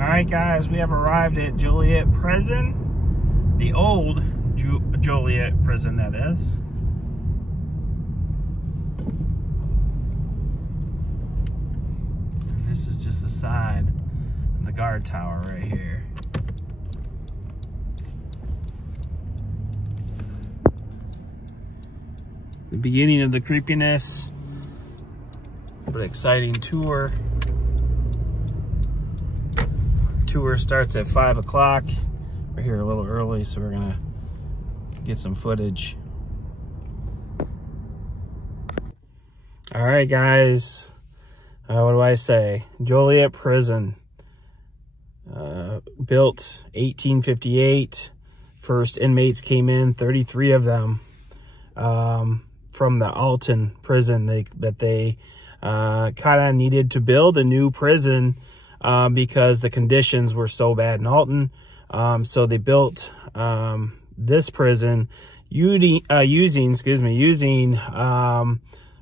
Alright guys, we have arrived at Joliet Prison. The old Joliet Prison, that is. And this is just the side of the guard tower right here. The beginning of the creepiness, but exciting tour. Tour starts at 5 o'clock. We're here a little early, so we're gonna get some footage. All right, guys. What do I say? Joliet Prison, built 1858. First inmates came in, 33 of them, from the Alton prison. They kind of needed to build a new prison because the conditions were so bad in Alton. So they built this prison using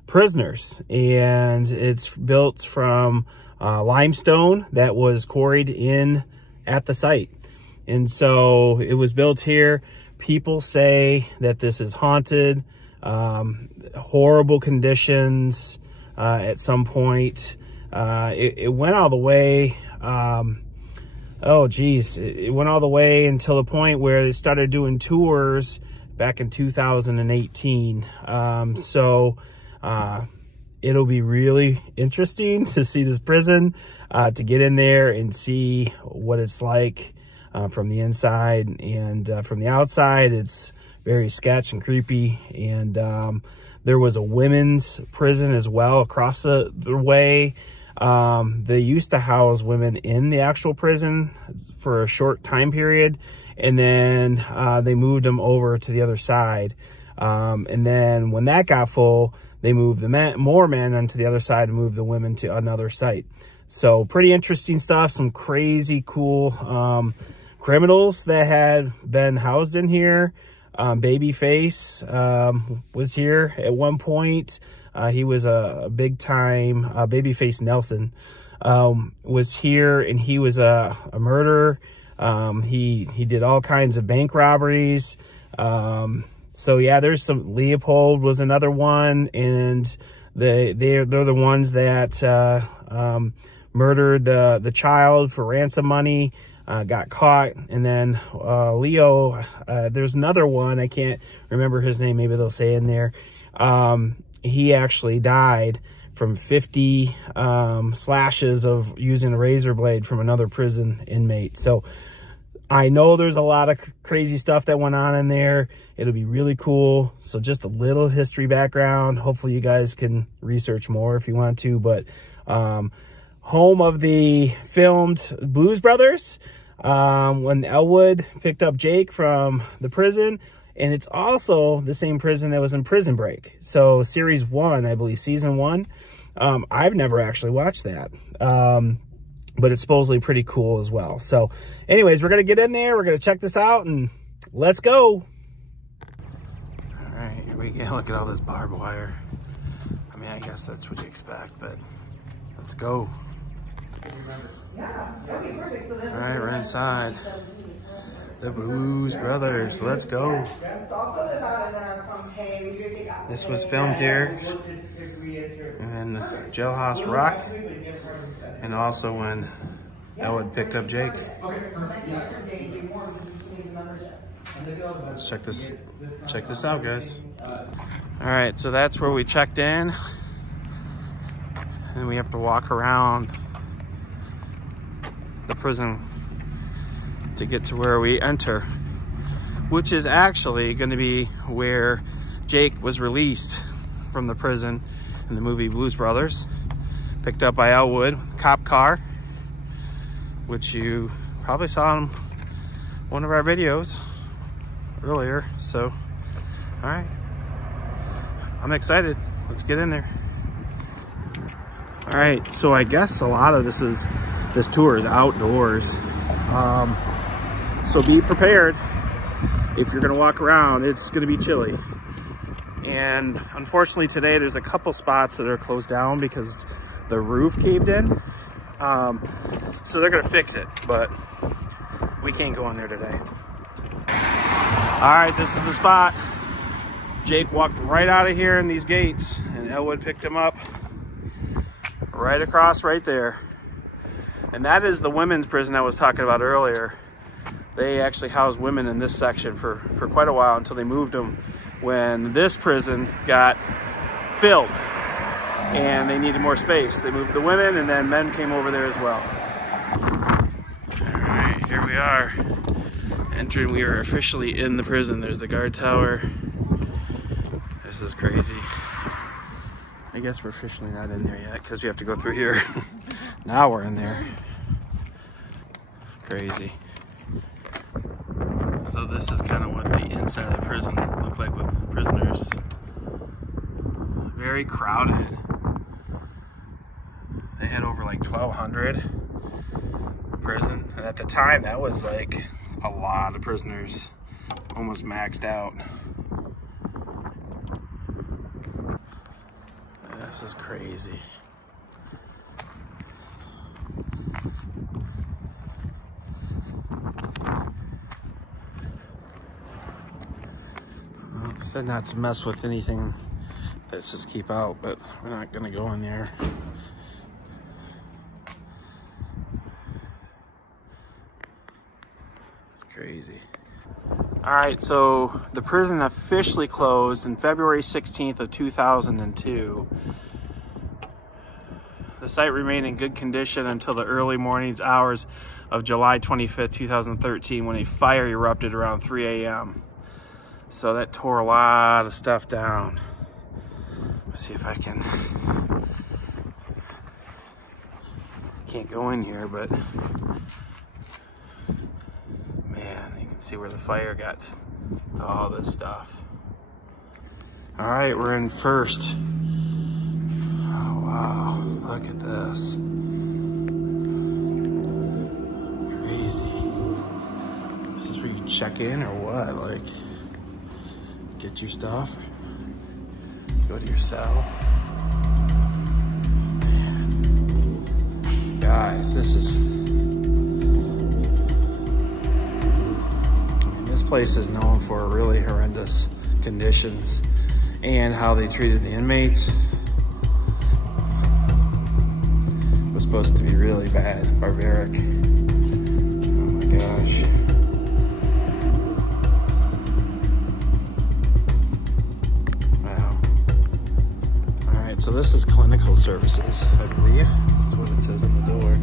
prisoners, and it's built from limestone that was quarried in at the site. And so it was built here. People say that this is haunted, horrible conditions. At some point, it went all the way, it went all the way until the point where they started doing tours back in 2018. It'll be really interesting to see this prison, to get in there and see what it's like from the inside, and from the outside. It's very sketch and creepy. And there was a women's prison as well across the way. They used to house women in the actual prison for a short time period, and then they moved them over to the other side. And then when that got full, they moved the more men onto the other side and moved the women to another site. So pretty interesting stuff. Some crazy cool criminals that had been housed in here. Babyface was here at one point. He was a big time, Babyface Nelson was here, and he was a murderer. He did all kinds of bank robberies. So yeah, there's some. Leopold was another one, and they're the ones that murdered the child for ransom money. Got caught. And then Leo, there's another one, I can't remember his name, maybe they'll say in there. He actually died from 50 slashes of using a razor blade from another prison inmate. So I know there's a lot of crazy stuff that went on in there. It'll be really cool. So just a little history background. Hopefully you guys can research more if you want to. But home of the filmed Blues Brothers, when Elwood picked up Jake from the prison. And it's also the same prison that was in Prison Break. So series 1, I believe, season 1. I've never actually watched that. But it's supposedly pretty cool as well. So anyways, we're going to get in there. We're going to check this out, and let's go. All right, here we go. Look at all this barbed wire. I mean, I guess that's what you expect, but let's go. All right, we're inside the Blues Brothers. Let's go. This was filmed here in Jailhouse Rock, and also when Elwood picked up Jake. Let's check this out, guys. All right, so that's where we checked in, and we have to walk around the prison to get to where we enter, which is actually going to be where Jake was released from the prison in the movie Blues Brothers, picked up by Elwood, cop car, which you probably saw in one of our videos earlier. So, all right, I'm excited. Let's get in there. All right, so I guess a lot of this tour is outdoors. So be prepared. If you're gonna walk around, it's gonna be chilly. And unfortunately today, there's a couple spots that are closed down because the roof caved in. So they're gonna fix it, but we can't go in there today. All right, this is the spot. Jake walked right out of here in these gates, and Elwood picked him up right across right there. And that is the women's prison I was talking about earlier. They actually housed women in this section for quite a while until they moved them when this prison got filled and they needed more space. They moved the women, and then men came over there as well. All right, here we are. Entering, we are officially in the prison. There's the guard tower. This is crazy. I guess we're officially not in there yet because we have to go through here. Now we're in there. Crazy. So this is kind of what the inside of the prison looked like with prisoners. Very crowded. They had over like 1,200 prison. And at the time, that was like a lot of prisoners, almost maxed out. This is crazy. Well, I said not to mess with anything that says keep out, but we're not gonna go in there. It's crazy. All right, so the prison officially closed on February 16th of 2002. The site remained in good condition until the early mornings hours of July 25th, 2013, when a fire erupted around 3 a.m. So that tore a lot of stuff down. Let's see if I can't go in here, but man, you can see where the fire got to all this stuff. All right, we're in first. Oh, wow, look at this. Crazy. This is where you check in or what? Like, get your stuff, go to your cell. Man. Guys, this is, this place is known for really horrendous conditions and how they treated the inmates. It was supposed to be really bad, barbaric. Oh my gosh. Wow. All right, so this is clinical services, I believe. That's what it says on the door.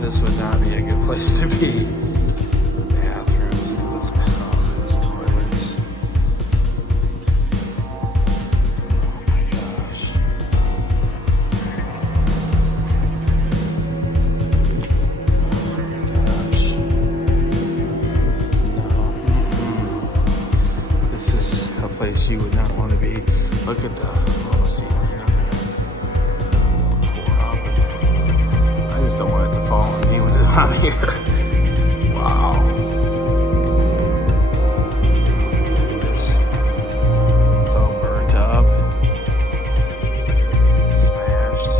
This would not be a good place to be. Bathrooms, those toilets. Oh my gosh. Oh my gosh. No. This is a place you would not want to be. Look at the ceiling here. I just don't want it to fall on me when it's out here. Wow. Look at this. It's all burnt up. Smashed.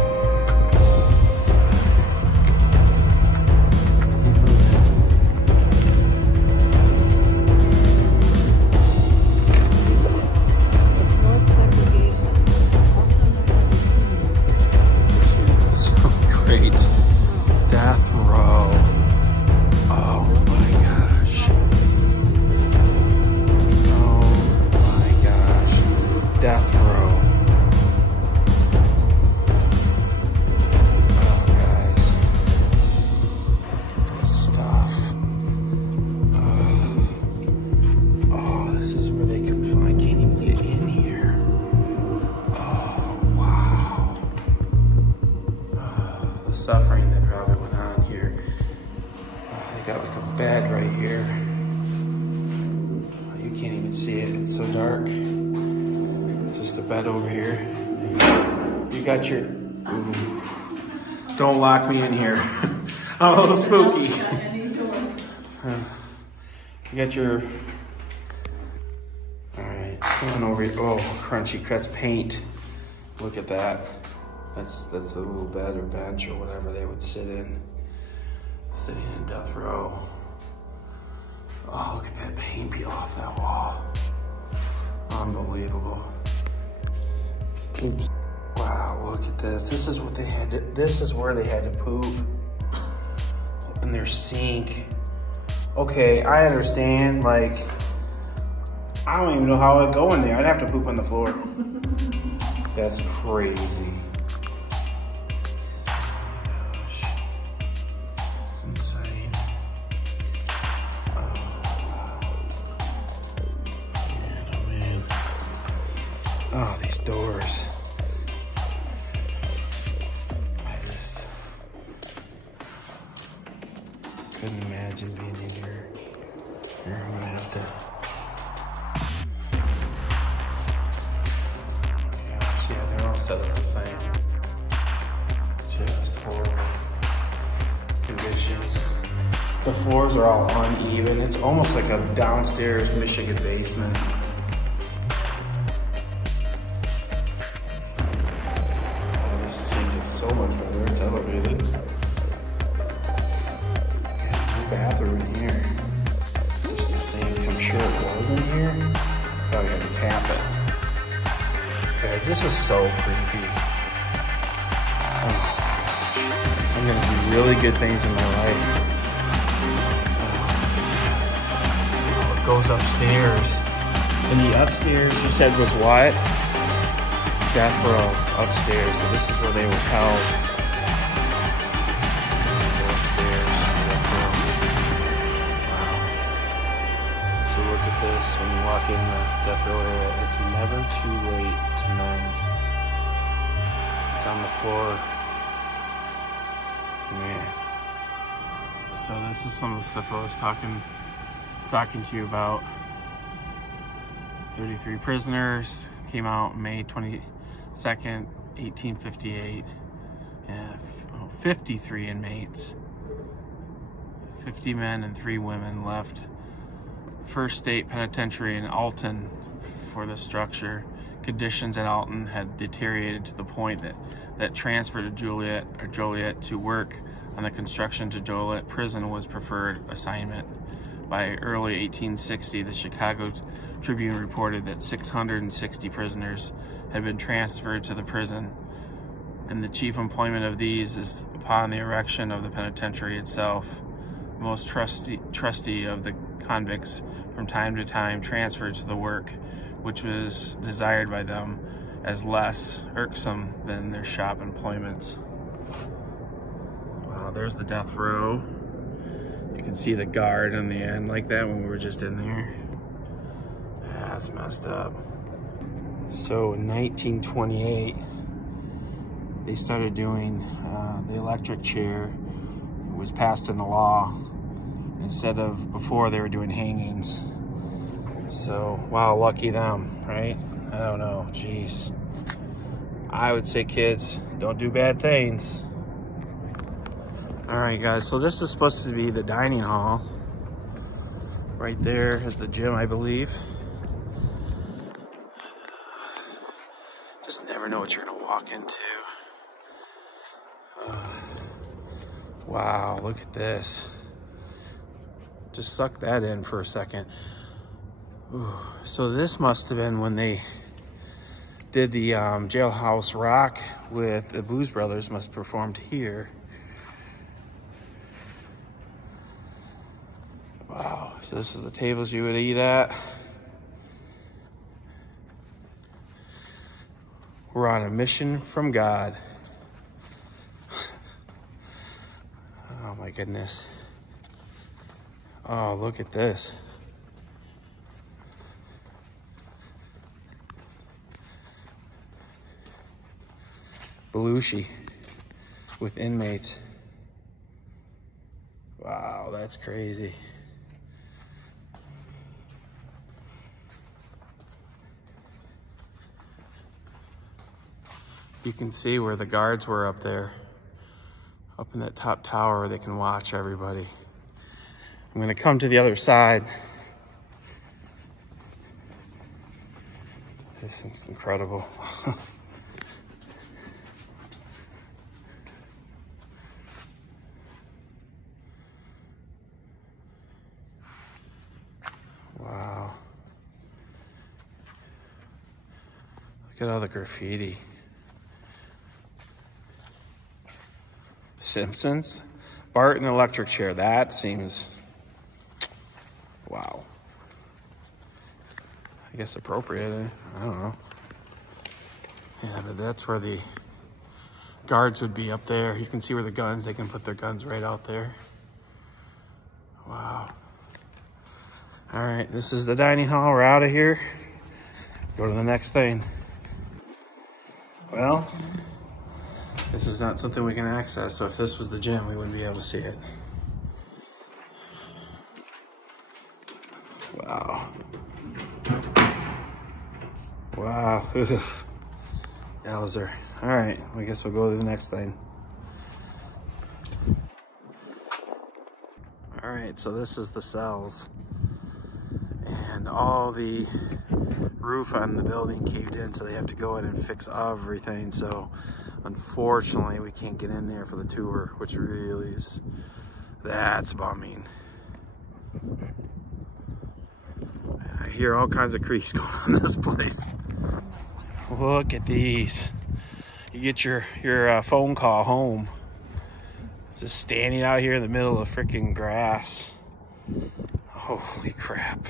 Let's keep moving. It's so great. Death row. the suffering that probably went on here. They got like a bed right here. You can't even see it, it's so dark. Just a bed over here. You got your, ooh, don't lock me in here. I'm a little spooky. You got your, all right, going over here. Oh, crunchy cuts paint. Look at that. That's a little bed or bench or whatever they would sit in. Sitting in death row. Oh, look at that paint peel off that wall. Unbelievable. Oops. Wow, look at this. This is what they had to, this is where they had to poop. In their sink. Okay, I understand, like, I don't even know how I'd go in there. I'd have to poop on the floor. That's crazy. Insane. Oh, man, oh man. Oh, these doors. I just couldn't imagine being in here. Here, I'm gonna have to. Oh my gosh, yeah, they're all set up the same. Just horrible conditions. The floors are all uneven. It's almost like a downstairs Michigan basement. Oh, this sink is so much better. It's elevated. Yeah, no bathroom in here. Just the same. I'm sure it was in here. Probably had to tap it. Guys, this is so creepy. Oh. I'm gonna do really good things in my life. Oh, it goes upstairs. And the upstairs you said was what? Death row upstairs. So this is where they were held. Go upstairs, death row. Wow. So look at this when you walk in the death row area. It's never too late to mend. It's on the floor. Man. So this is some of the stuff I was talking to you about. 33 prisoners came out May 22nd, 1858. Yeah, 53 inmates. 50 men and 3 women left First State Penitentiary in Alton for the structure. Conditions at Alton had deteriorated to the point that transfer to Joliet to work on the construction to Joliet prison was preferred assignment. By early 1860, the Chicago Tribune reported that 660 prisoners had been transferred to the prison, and the chief employment of these is upon the erection of the penitentiary itself. The most trusty of the convicts from time to time transferred to the work, which was desired by them as less irksome than their shop employments. Wow, there's the death row. You can see the guard on the end like that when we were just in there. That's messed up. So in 1928, they started doing the electric chair. It was passed into law. Instead of before they were doing hangings. So, wow, lucky them, right? I don't know, jeez. I would say, kids, don't do bad things. All right, guys, so this is supposed to be the dining hall. Right there is the gym, I believe. Just never know what you're gonna walk into. Wow, look at this. Just suck that in for a second. Ooh, so this must have been when they did the Jailhouse Rock with the Blues Brothers, must have performed here. Wow, so this is the tables you would eat at. We're on a mission from God. Oh my goodness. Oh, look at this. Balushi with inmates. Wow, that's crazy. You can see where the guards were up there, up in that top tower where they can watch everybody. I'm gonna come to the other side. This is incredible. Wow. Look at all the graffiti. Simpsons? Bart in an electric chair. That seems, wow. I guess appropriate. I don't know. Yeah, but that's where the guards would be up there. You can see where the guns, they can put their guns right out there. Wow. All right, this is the dining hall. We're out of here. Go to the next thing. Well, this is not something we can access, so if this was the gym, we wouldn't be able to see it. Wow. Wow. Yowzer. All right, I guess we'll go to the next thing. All right, so this is the cells. And all the roof on the building caved in, so they have to go in and fix everything. So unfortunately, we can't get in there for the tour, which really is, that's bumming. I hear all kinds of creaks going on in this place. Look at these. You get your phone call home. Just standing out here in the middle of freaking grass. Holy crap.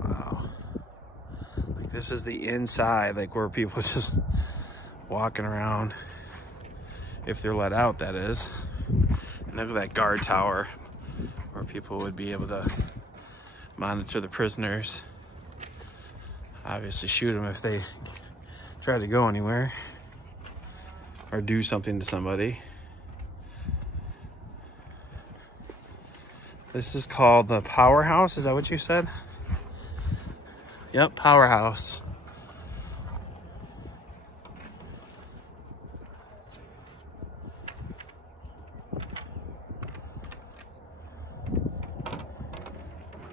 Wow. Like this is the inside, like where people are just walking around. If they're let out, that is. And look at that guard tower where people would be able to monitor the prisoners. Obviously shoot them if they try to go anywhere or do something to somebody. This is called the powerhouse. Is that what you said? Yep, powerhouse.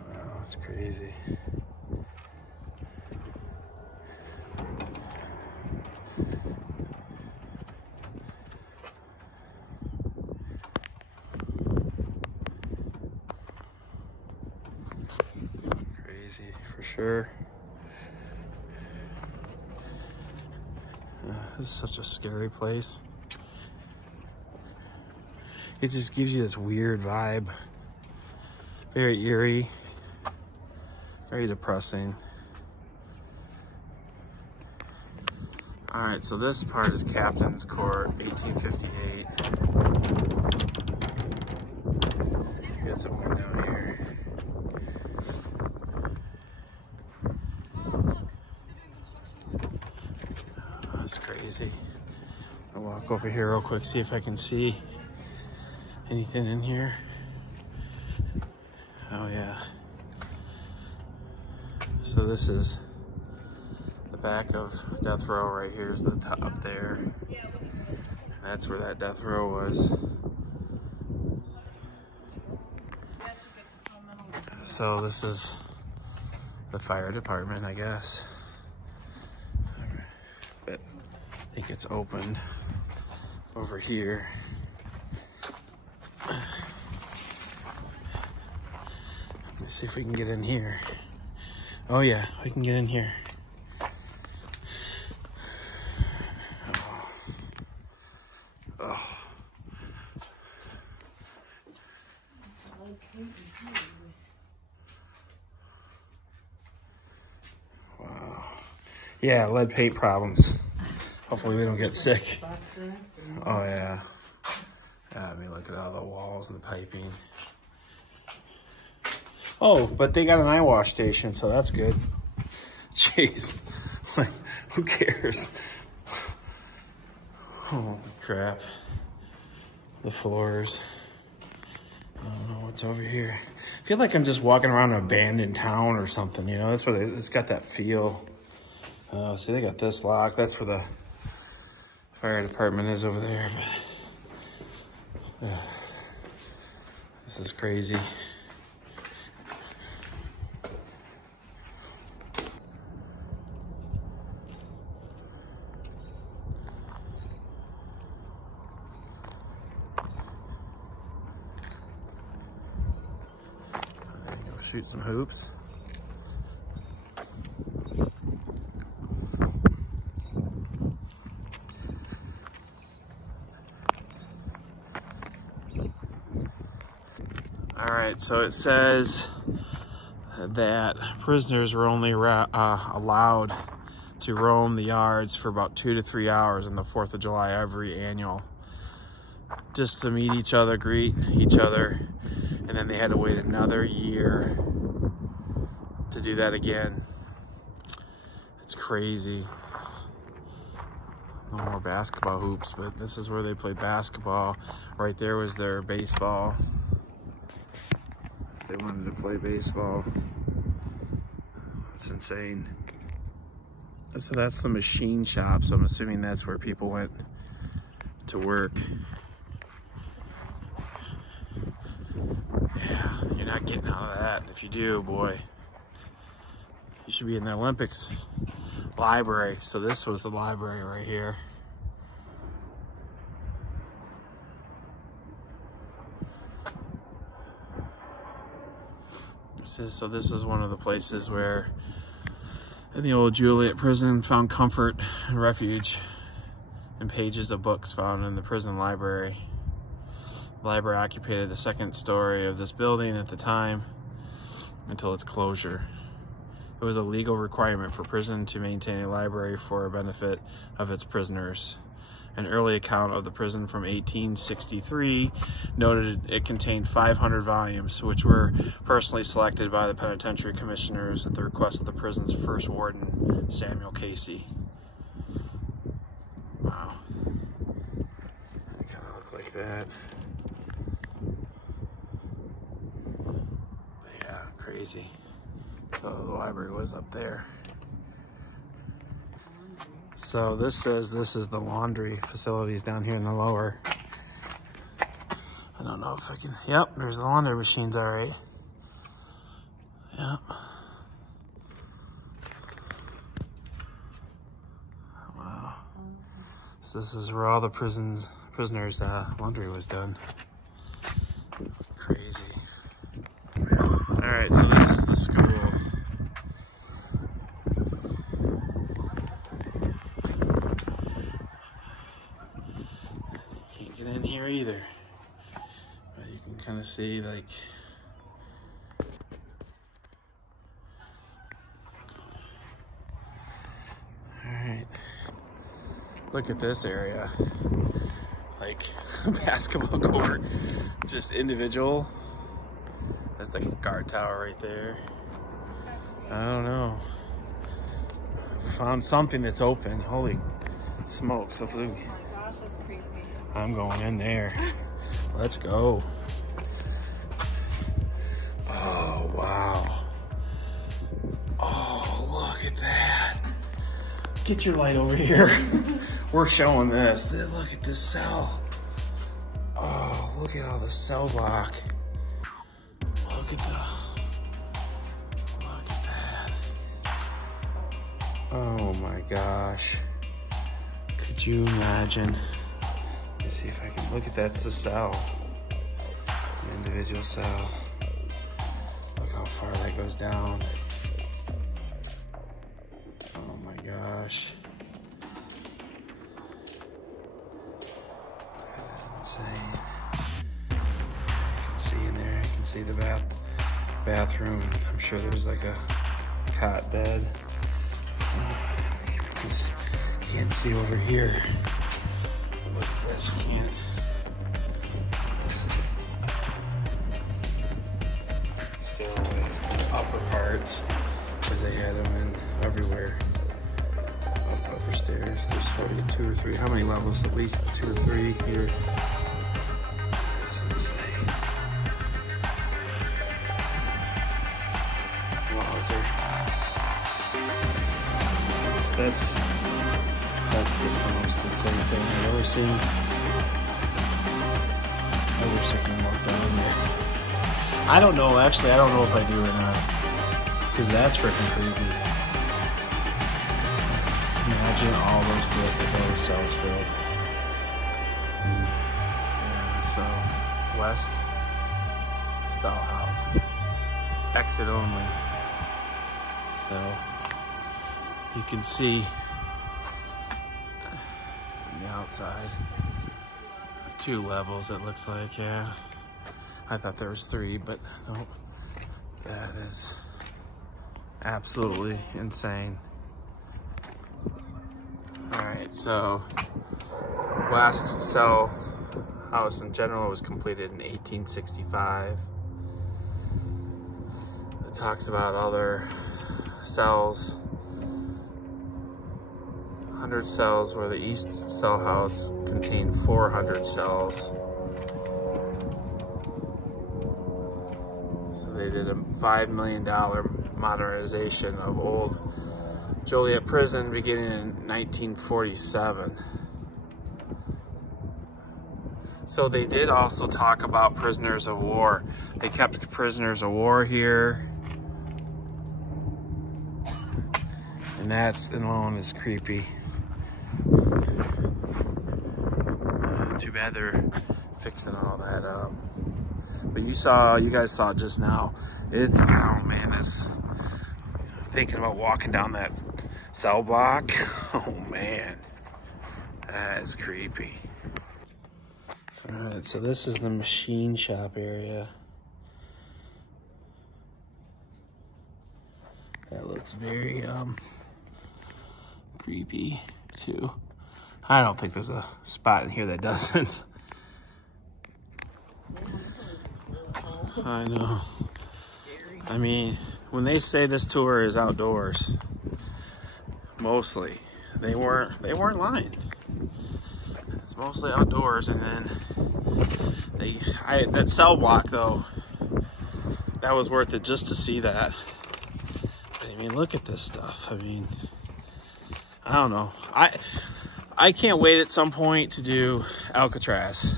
Wow, that's crazy. For sure. This is such a scary place. It just gives you this weird vibe. Very eerie. Very depressing. All right, so this part is Captain's Court, 1858. You got somewhere down here. That's crazy. I'll walk over here real quick, see if I can see anything in here. Oh yeah. So this is the back of death row right here is the top up there. And that's where that death row was. So this is the fire department, I guess. But I think it's opened over here. Let me see if we can get in here. Oh yeah, we can get in here. Oh. Wow. Yeah, lead paint problems. Hopefully we don't get sick. Oh yeah. I mean, look at all the walls and the piping. Oh, but they got an eye wash station, so that's good. Jeez, like, who cares? Holy crap. The floors. I don't know what's over here. I feel like I'm just walking around an abandoned town or something, you know? That's what it's got that feel. Oh, see, they got this locked. That's where the fire department is over there. But, this is crazy. Shoot some hoops. All right, so it says that prisoners were only allowed to roam the yards for about 2 to 3 hours on the 4th of July every annual, just to meet each other, greet each other. And then they had to wait another year to do that again. It's crazy. No more basketball hoops, but this is where they play basketball. Right there was their baseball. They wanted to play baseball. That's insane. So that's the machine shop. So I'm assuming that's where people went to work. Yeah, you're not getting out of that. If you do, boy, you should be in the Olympics library. So this was the library right here. This is one of the places where in the old Joliet prison found comfort and refuge in pages of books found in the prison library. The library occupied the second story of this building at the time until its closure. It was a legal requirement for prison to maintain a library for the benefit of its prisoners. An early account of the prison from 1863 noted it contained 500 volumes, which were personally selected by the penitentiary commissioners at the request of the prison's first warden, Samuel Casey. Wow. They kind of look like that. Yeah, crazy. So the library was up there. So this says this is the laundry facilities down here in the lower. I don't know if I can, yep, there's the laundry machines, all right. Yep. Wow. So this is where all the prisoners' laundry was done. Crazy. All right, so this is the school. Can't get in here either. But you can kind of see, like, all right. Look at this area. Like a basketball court, just individual. That's the guard tower right there. I don't know. Found something that's open. Holy smokes. Hopefully. Oh my gosh, that's creepy. I'm going in there. Let's go. Oh, wow. Oh, look at that. Get your light over here. We're showing this. Look at this cell. Oh, look at all the cell block. Look at that. Oh my gosh. Could you imagine? Let's see if I can, look at that's the cell. The individual cell. Look how far that goes down. Oh my gosh. That is insane. I can see in there, I can see the bathroom. I'm sure there's like a cot bed. Can't see over here. Look at this, you can't. Stairways to the upper parts, because they had them in everywhere. Up upper stairs. There's probably 2 or 3. How many levels? At least 2 or 3 here. It's insane. Wowzer. That's just the most insane thing I've ever seen. I wish I could walk down there. I don't know, actually, I don't know if I do or not. Because that's freaking creepy. Imagine all those cells filled. Yeah, so, west cell house. Exit only. So, you can see from the outside. 2 levels, it looks like, yeah. I thought there was 3, but no. That is absolutely insane. All right, so last cell house in general was completed in 1865. It talks about other cells. 100 cells, where the east cell house contained 400 cells. So they did a $5 million modernization of old Joliet prison beginning in 1947. So they did also talk about prisoners of war. They kept prisoners of war here. And that's alone is creepy. Too bad they're fixing all that up. But you guys saw just now. It's, oh man, this, thinking about walking down that cell block. Oh man, that is creepy. All right, so this is the machine shop area. That looks very creepy too. I don't think there's a spot in here that doesn't. I know. I mean, when they say this tour is outdoors, mostly, they weren't lying. It's mostly outdoors, and then that cell block though, that was worth it just to see that. I mean, look at this stuff. I mean, I don't know. I can't wait at some point to do Alcatraz,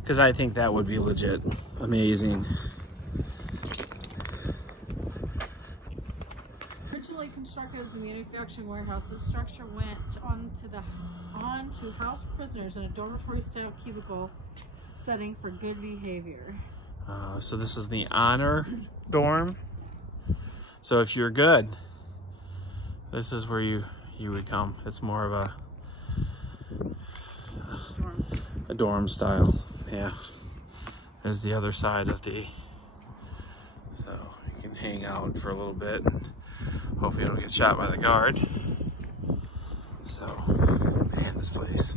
because I think that would be legit amazing. Originally constructed as a manufacturing warehouse, this structure went on to house prisoners in a dormitory-style cubicle setting for good behavior. So this is the honor dorm. So if you're good, this is where you would come. It's more of a dorm style. Yeah. There's the other side of the, so you can hang out for a little bit and hopefully you don't get shot by the guard. So, man, this place,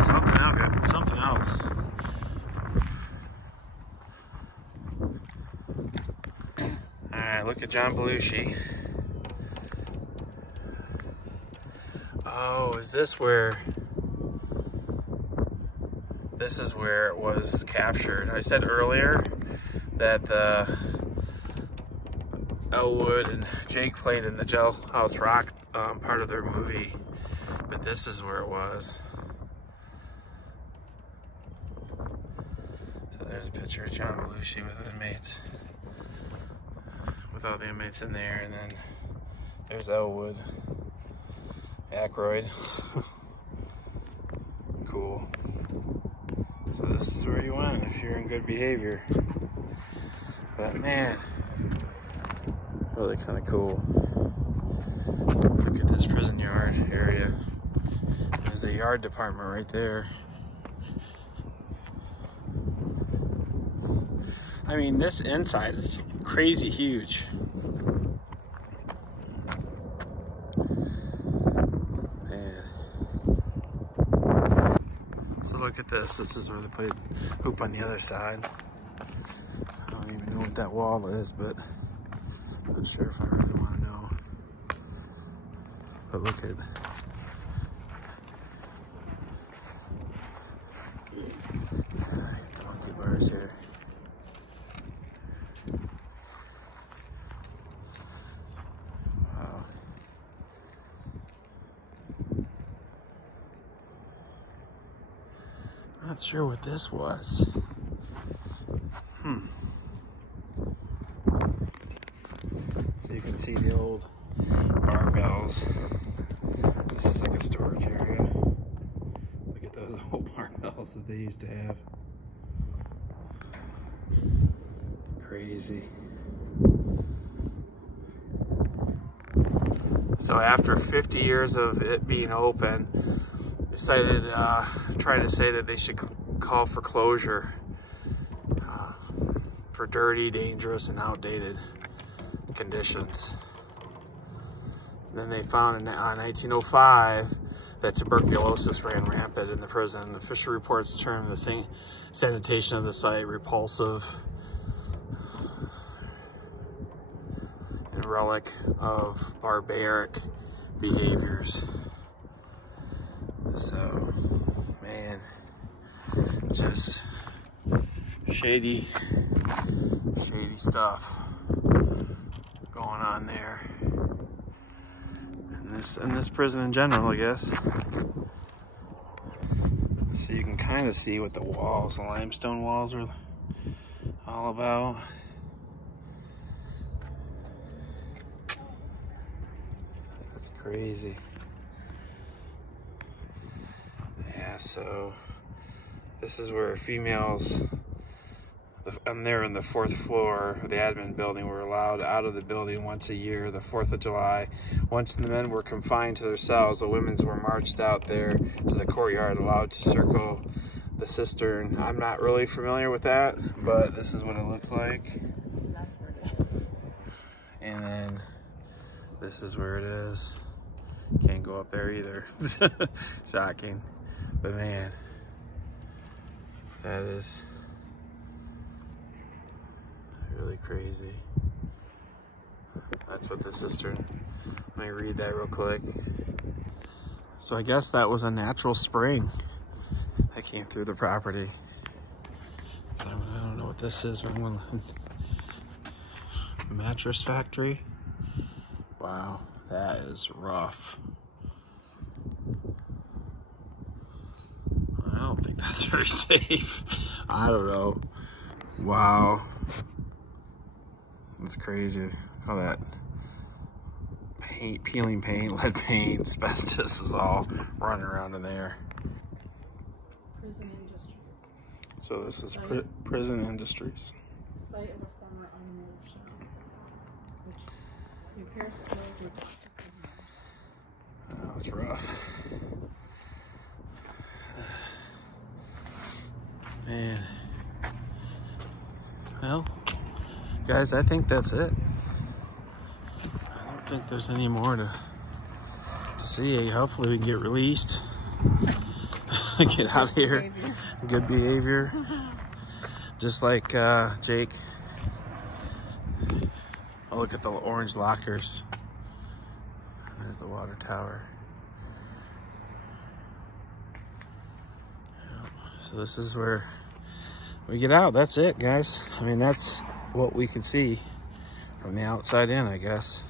something else. All right, look at John Balushi. Oh, is this where? This is where it was captured. I said earlier that Elwood and Jake played in the Jailhouse Rock part of their movie, but this is where it was. So there's a picture of John Belushi with inmates, with all the inmates in there, and then there's Elwood, Aykroyd. Cool. So this is where you went if you're in good behavior. But man, really kind of cool. Look at this prison yard area. There's the yard department right there. I mean, this inside is crazy huge. So look at this. This is where they played hoop on the other side. I don't even know what that wall is, but I'm not sure if I really want to know. But look at doors here. Wow. Not sure what this was. So you can see the old barbells. This is like a storage area. Look at those old barbells that they used to have. Crazy. So after 50 years of it being open, decided trying to say that they should call for closure for dirty, dangerous, and outdated conditions. And then they found in 1905 that tuberculosis ran rampant in the prison. The official reports termed the sanitation of the site repulsive and relic of barbaric behaviors. So, man, just shady stuff going on there. And this prison in general, I guess. So you can kind of see what the walls, the limestone walls, were all about. That's crazy. Yeah, so this is where females, I'm there in the 4th floor of the admin building, were allowed out of the building once a year, the 4th of July. Once the men were confined to their cells, the women were marched out there to the courtyard, allowed to circle the cistern. I'm not really familiar with that, but this is what it looks like. That's where it is. And then this is where it is. Can't go up there either. Shocking. But man, that is really crazy. That's what the cistern, let me read that real quick. So I guess that was a natural spring that came through the property. I don't know what this is. Mattress factory. Wow, that is rough. I don't think that's very safe. I don't know. Wow. That's crazy. All that paint, peeling paint, lead paint, asbestos is all running around in there. Prison Industries. So this is Prison Industries. Site of a former automotive shop, which repairs clothes were taught to prisoners. Oh, it's rough. Man. Well, guys, I think that's it. I don't think there's any more to see. Hopefully we can get released. Get out of here. Good behavior. Just like Jake. Oh, look at the orange lockers. There's the water tower. So this is where we get out. That's it, guys. I mean, that's what we can see from the outside in, I guess,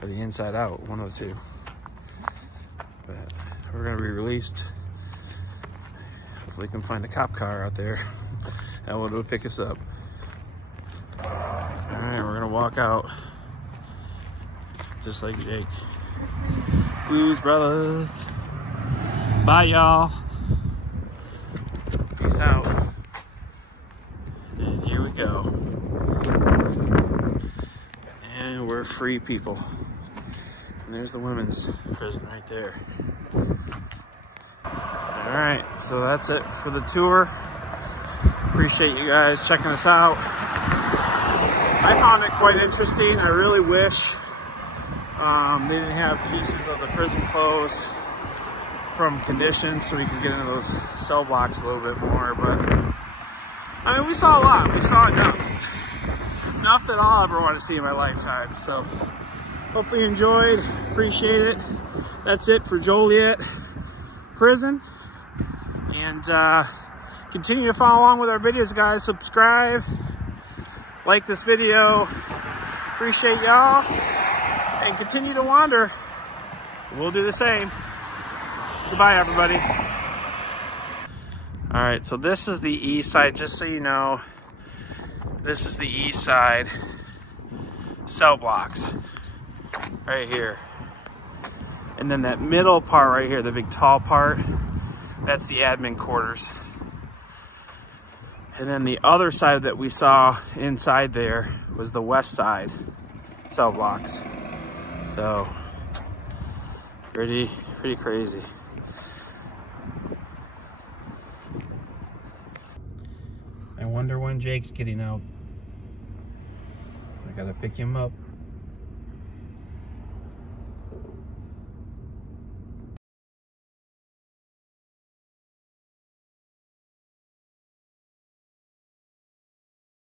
or the inside out, one of the two. But we're gonna be released. Hopefully we can find a cop car out there that will pick us up. All right, we're gonna walk out just like Jake. Blues Brothers. Bye, y'all. Peace out. And here we go. And we're free people. And there's the women's prison right there. All right, so that's it for the tour. Appreciate you guys checking us out. I found it quite interesting. I really wish they didn't have pieces of the prison clothes from conditions so we could get into those cell blocks a little bit more, but I mean, we saw a lot. We saw enough that I'll ever want to see in my lifetime. So hopefully you enjoyed, appreciate it. That's it for Joliet Prison. And Continue to follow along with our videos, guys. Subscribe, like this video. Appreciate y'all. And continue to wander. We'll do the same. Goodbye, everybody. All right, so this is the east side, just so you know. This is the east side cell blocks right here. And then that middle part right here, the big tall part, that's the admin quarters. And then the other side that we saw inside there was the west side cell blocks. So pretty crazy. I wonder when Jake's getting out. I gotta pick him up.